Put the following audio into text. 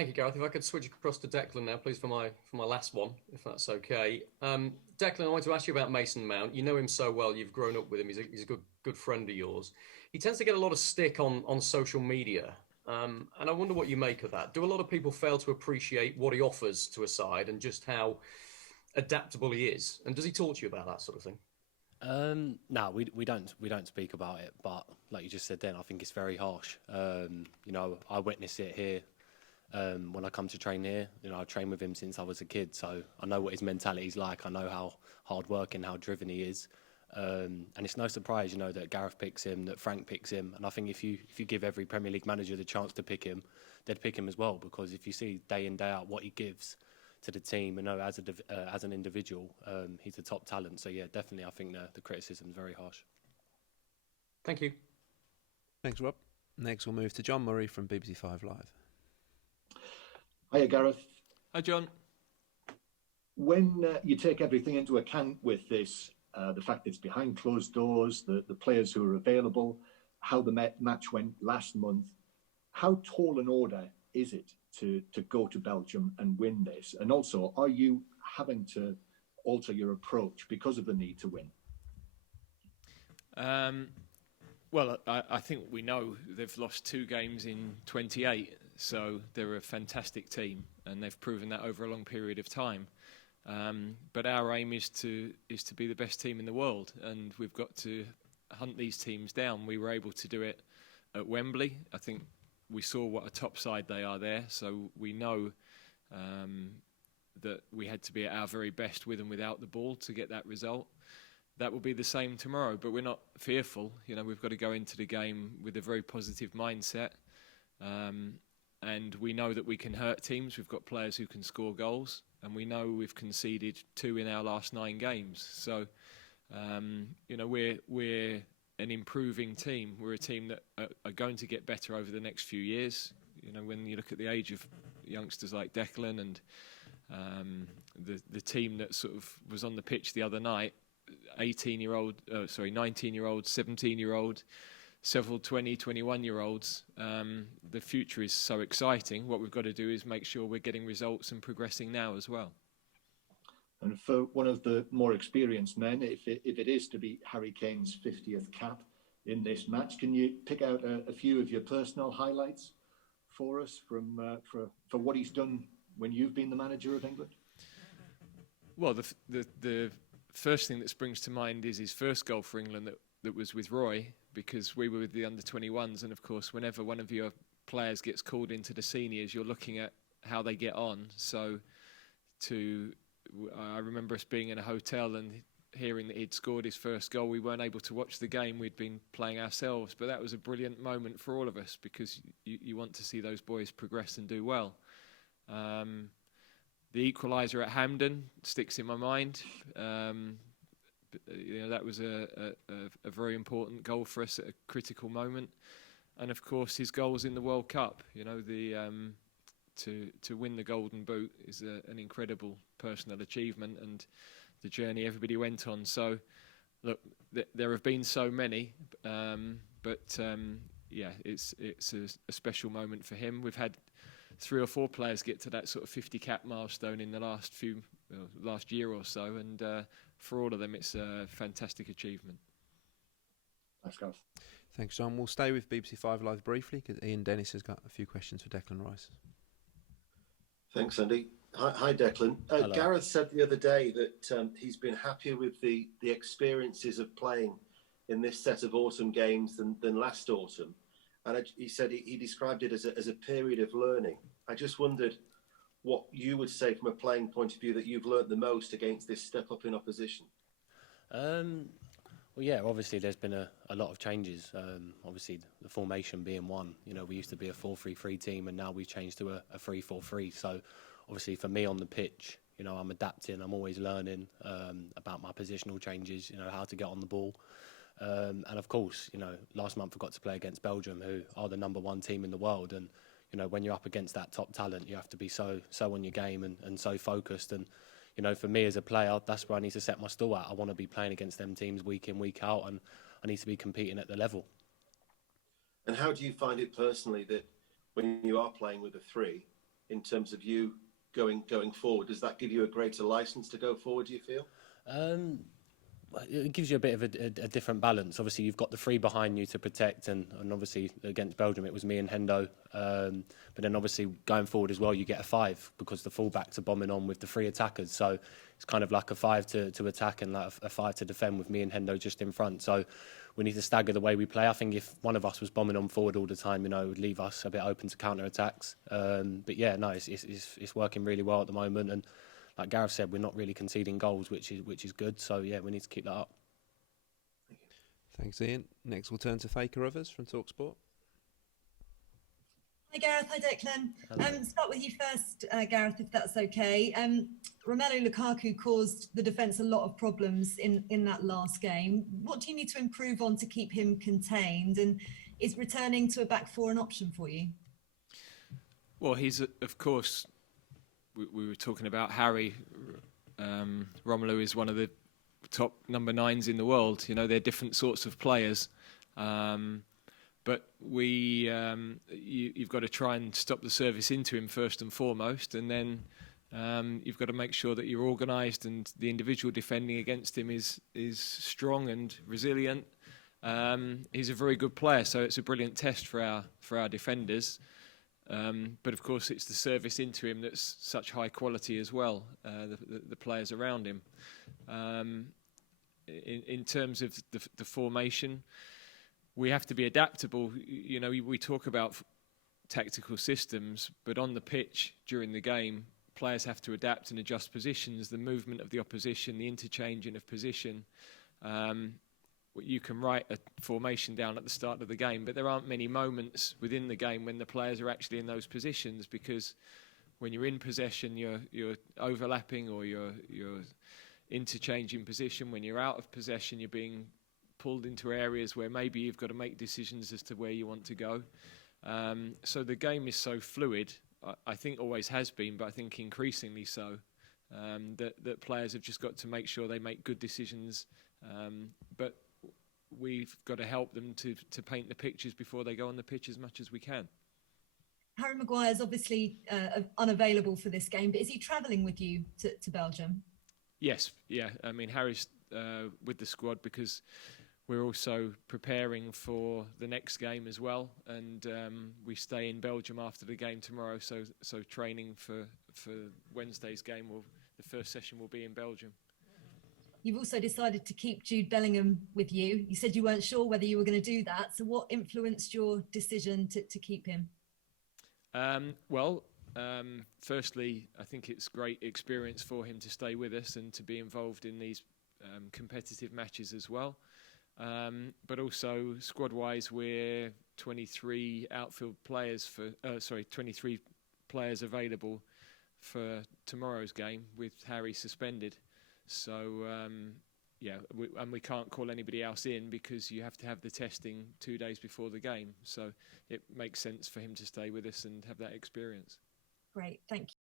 Thank you, Gareth. If I could switch across to Declan now, please, for my last one, if that's okay. Declan, I wanted to ask you about Mason Mount. You know him so well. You've grown up with him. He's a good friend of yours. He tends to get a lot of stick on social media, and I wonder what you make of that. Do a lot of people fail to appreciate what he offers to a side and just how adaptable he is? And does he talk to you about that sort of thing? No, we don't speak about it. But like you just said, then I think it's very harsh. I witness it here. When I come to train here, I've trained with him since I was a kid, so I know what his mentality is like. I know how hard working, how driven he is, and it's no surprise, that Gareth picks him, that Frank picks him, and I think if you give every Premier League manager the chance to pick him, they'd pick him as well, because if you see day in day out what he gives to the team, as an individual, he's a top talent. So yeah, definitely, I think the criticism is very harsh. Thank you. Thanks, Rob. Next, we'll move to John Murray from BBC Five Live. Hiya, Gareth. Hi, John. When you take everything into account with this, the fact that it's behind closed doors, the players who are available, how the match went last month, how tall an order is it to go to Belgium and win this? And also, are you having to alter your approach because of the need to win? Well, I think we know they've lost 2 games in 28, so they're a fantastic team, and they've proven that over a long period of time. But our aim is to be the best team in the world, and we've got to hunt these teams down. We were able to do it at Wembley. I think we saw what a top side they are there, so we know that we had to be at our very best with and without the ball to get that result. That will be the same tomorrow, but we're not fearful. We've got to go into the game with a very positive mindset, and we know that we can hurt teams. We've got players who can score goals, and we know we've conceded 2 in our last 9 games. So, we're an improving team. We're a team that are going to get better over the next few years. When you look at the age of youngsters like Declan and the team that sort of was on the pitch the other night, 19-year-old, 17-year-old, several 20, 21-year-olds. The future is so exciting. What we've got to do is make sure we're getting results and progressing now as well. And for one of the more experienced men, if it is to be Harry Kane's 50th cap in this match, can you pick out a few of your personal highlights for us for what he's done when you've been the manager of England? Well, the first thing that springs to mind is his first goal for England that was with Roy, because we were with the under-21s, and of course whenever one of your players gets called into the seniors, you're looking at how they get on. So I remember us being in a hotel and hearing that he'd scored his first goal. We weren't able to watch the game, we'd been playing ourselves, but that was a brilliant moment for all of us, because you want to see those boys progress and do well. The equaliser at Hampden sticks in my mind. That was a very important goal for us at a critical moment, and of course his goals in the World Cup. To win the Golden Boot is an incredible personal achievement, and the journey everybody went on. So, look, there have been so many, but it's a special moment for him. We've had 3 or 4 players get to that sort of 50 cap milestone in the last year or so, and for all of them, it's a fantastic achievement. Thanks, Gareth. Thanks, John. We'll stay with BBC Five Live briefly, because Ian Dennis has got a few questions for Declan Rice. Thanks, Andy. Hi, Declan. Gareth said the other day that he's been happier with the experiences of playing in this set of autumn games than last autumn. And he said he described it as a period of learning. I just wondered what you would say from a playing point of view that you've learnt the most against this step up in opposition. Well, yeah, obviously there's been a lot of changes. Obviously the formation being one. We used to be a 4-3-3 team, and now we've changed to a 3-4-3. So obviously for me on the pitch, I'm adapting. I'm always learning about my positional changes, how to get on the ball. And of course, last month I got to play against Belgium, who are the number 1 team in the world. And, when you're up against that top talent, you have to be so on your game and so focused. And, for me as a player, that's where I need to set my stall at. I want to be playing against them teams week in, week out, and I need to be competing at the level. And how do you find it personally that when you are playing with a 3, in terms of you going forward? Does that give you a greater license to go forward, do you feel? It gives you a bit of a different balance. Obviously, you've got the three behind you to protect, and obviously against Belgium it was me and Hendo. But then obviously going forward as well, you get a 5 because the fullbacks are bombing on with the 3 attackers. So it's kind of like a 5 to attack and like a 5 to defend with me and Hendo just in front. So we need to stagger the way we play. I think if one of us was bombing on forward all the time, it would leave us a bit open to counter attacks. But yeah, no, it's working really well at the moment. And like Gareth said, we're not really conceding goals, which is good. So yeah, we need to keep that up. Thanks, Ian. Next, we'll turn to Faye Carruthers from TalkSport. Hi Gareth, hi Declan. Start with you first, Gareth, if that's okay. Romelu Lukaku caused the defence a lot of problems in that last game. What do you need to improve on to keep him contained? And is returning to a back four an option for you? Well, he's, of course, we were talking about Harry. Romelu is one of the top number 9s in the world. They're different sorts of players. But you've got to try and stop the service into him first and foremost, and then you've got to make sure that you're organised and the individual defending against him is strong and resilient. He's a very good player, so it's a brilliant test for our defenders. But of course, it's the service into him that's such high quality as well. The players around him. In terms of the formation, we have to be adaptable. We talk about tactical systems, but on the pitch during the game, players have to adapt and adjust positions, the movement of the opposition, the interchanging of position. You can write a formation down at the start of the game, but there aren't many moments within the game when the players are actually in those positions, because when you're in possession, you're overlapping or you're interchanging position. When you're out of possession, you're being pulled into areas where maybe you've got to make decisions as to where you want to go. So the game is so fluid, I think always has been, but I think increasingly so, that players have just got to make sure they make good decisions. But we've got to help them to paint the pictures before they go on the pitch as much as we can. Harry Maguire's obviously unavailable for this game, but is he travelling with you to Belgium? Yes, yeah. I mean, Harry's with the squad because we're also preparing for the next game as well, and we stay in Belgium after the game tomorrow. So training for Wednesday's game, the first session will be in Belgium. You've also decided to keep Jude Bellingham with you. You said you weren't sure whether you were going to do that. So what influenced your decision to keep him? Firstly, I think it's great experience for him to stay with us and to be involved in these competitive matches as well. But also squad-wise, we're 23 outfield players 23 players available for tomorrow's game with Harry suspended. So, we can't call anybody else in because you have to have the testing 2 days before the game. So it makes sense for him to stay with us and have that experience. Great, thank you.